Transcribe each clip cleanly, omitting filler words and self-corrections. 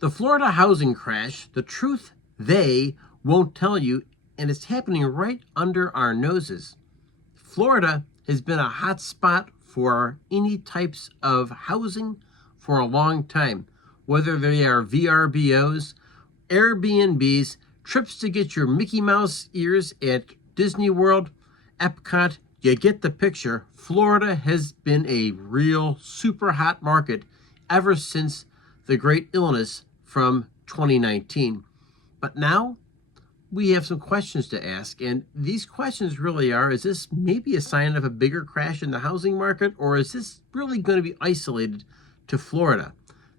The Florida housing crash, the truth they won't tell you, and it's happening right under our noses. Florida has been a hot spot for any types of housing for a long time, whether they are VRBOs, Airbnbs, trips to get your Mickey Mouse ears at Disney World, Epcot. You get the picture. Florida has been a real super hot market ever since the great illness from 2019. But now we have some questions to ask, and these questions really are, is this maybe a sign of a bigger crash in the housing market, or is this really going to be isolated to Florida?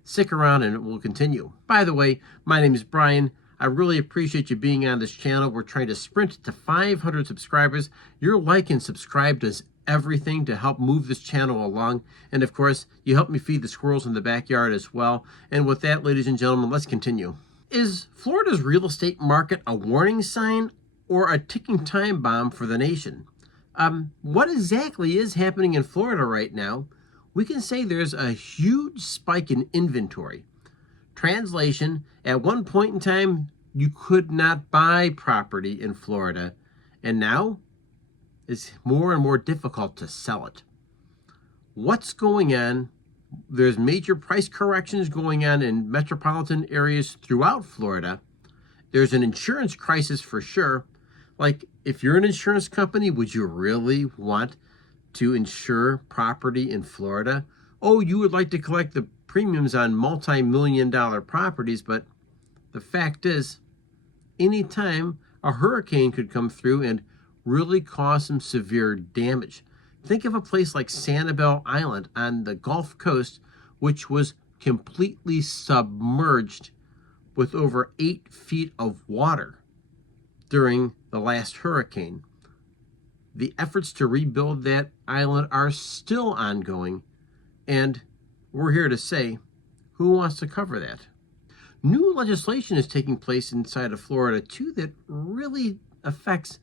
Stick around and we'll continue. By the way, my name is Brian. I really appreciate you being on this channel. We're trying to sprint to 500 subscribers. Your like and subscribe does everything to help move this channel along. And of course, you help me feed the squirrels in the backyard as well. And with that, ladies and gentlemen, let's continue. Is Florida's real estate market a warning sign or a ticking time bomb for the nation? What exactly is happening in Florida right now? We can say there's a huge spike in inventory. Translation, at one point in time, you could not buy property in Florida, and now it's more and more difficult to sell it. What's going on? There's major price corrections going on in metropolitan areas throughout Florida. There's an insurance crisis for sure. Like, if you're an insurance company, would you really want to insure property in Florida? Oh, you would like to collect the premiums on multi-million-dollar properties, but the fact is, anytime a hurricane could come through and really cause some severe damage. Think of a place like Sanibel Island on the Gulf Coast, which was completely submerged with over 8 feet of water during the last hurricane. The efforts to rebuild that island are still ongoing, and we're here to say, who wants to cover that? New legislation is taking place inside of Florida, too, that really affects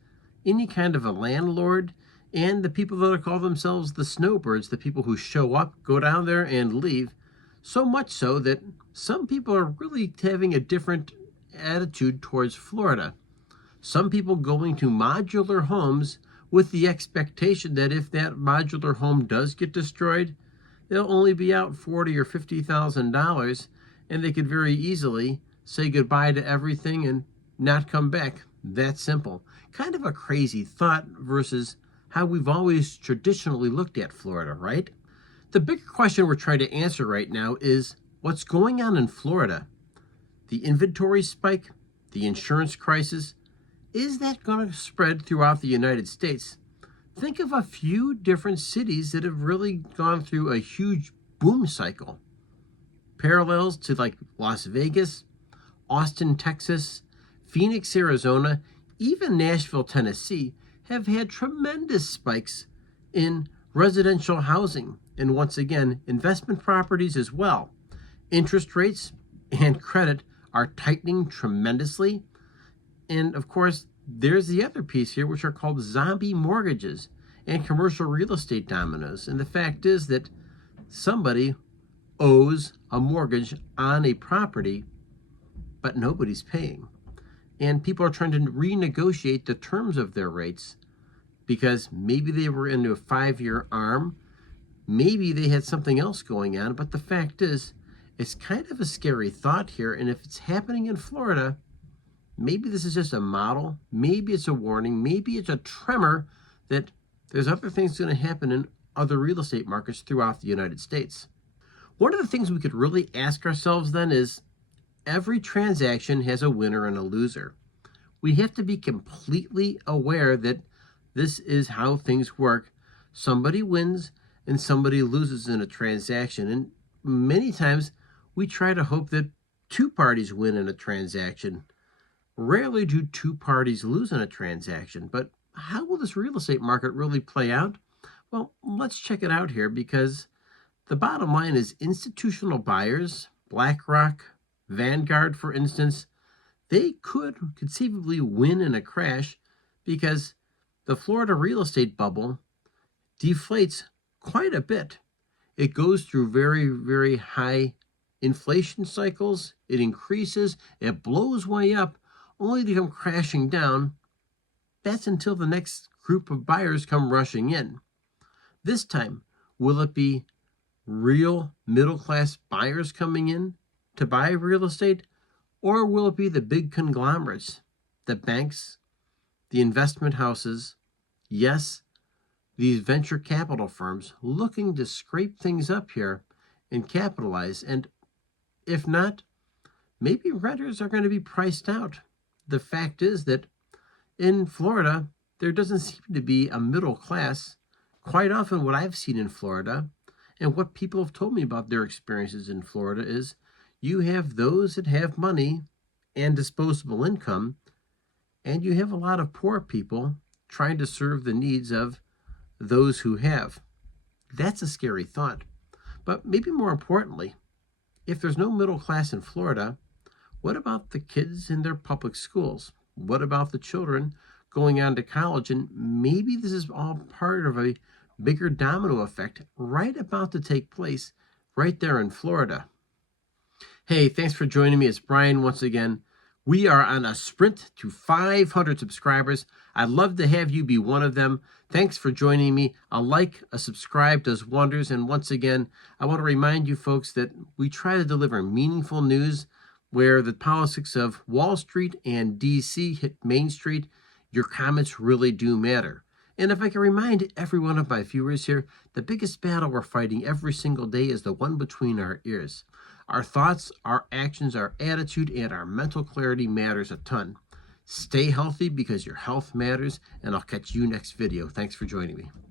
any kind of a landlord and the people that call themselves the snowbirds, the people who show up, go down there, and leave. So much so that some people are really having a different attitude towards Florida. Some people going to modular homes with the expectation that if that modular home does get destroyed, they'll only be out $40,000 or $50,000, and they could very easily say goodbye to everything and not come back. That simple. Kind of a crazy thought versus how we've always traditionally looked at Florida, right? The bigger question we're trying to answer right now is what's going on in Florida? The inventory spike, the insurance crisis, is that going to spread throughout the United States? Think of a few different cities that have really gone through a huge boom cycle. Parallels to like Las Vegas, Austin, Texas, Phoenix, Arizona, even Nashville, Tennessee, have had tremendous spikes in residential housing, and once again, investment properties as well. Interest rates and credit are tightening tremendously. And of course, there's the other piece here, which are called zombie mortgages and commercial real estate dominoes. And the fact is that somebody owes a mortgage on a property, but nobody's paying. And people are trying to renegotiate the terms of their rates because maybe they were into a 5-year ARM, maybe they had something else going on, but the fact is, it's kind of a scary thought here, and if it's happening in Florida, maybe this is just a model, maybe it's a warning, maybe it's a tremor that there's other things going to happen in other real estate markets throughout the United States. One of the things we could really ask ourselves then is, every transaction has a winner and a loser. We have to be completely aware that this is how things work. Somebody wins and somebody loses in a transaction. And many times we try to hope that two parties win in a transaction. Rarely do two parties lose in a transaction. But how will this real estate market really play out? Well, let's check it out here, because the bottom line is institutional buyers, BlackRock, Vanguard, for instance, they could conceivably win in a crash because the Florida real estate bubble deflates quite a bit. It goes through very, very high Inflation cycles, it increases, it blows way up, only to come crashing down. That's until the next group of buyers come rushing in. This time, will it be real middle-class buyers coming in to buy real estate, or will it be the big conglomerates, the banks, the investment houses, yes, these venture capital firms looking to scrape things up here and capitalize? And if not, maybe renters are going to be priced out. The fact is that in Florida, there doesn't seem to be a middle class. Quite often what I've seen in Florida and what people have told me about their experiences in Florida is you have those that have money and disposable income, and you have a lot of poor people trying to serve the needs of those who have. That's a scary thought. But maybe more importantly, if there's no middle class in Florida, what about the kids in their public schools? What about the children going on to college? And maybe this is all part of a bigger domino effect right about to take place right there in Florida. Hey, thanks for joining me. It's Brian once again. We are on a sprint to 500 subscribers. I'd love to have you be one of them. Thanks for joining me. A like, a subscribe does wonders. And once again, I want to remind you folks that we try to deliver meaningful news where the politics of Wall Street and DC hit Main Street. Your comments really do matter. And if I can remind every one of my viewers here, the biggest battle we're fighting every single day is the one between our ears. Our thoughts, our actions, our attitude, and our mental clarity matters a ton. Stay healthy because your health matters, and I'll catch you next video. Thanks for joining me.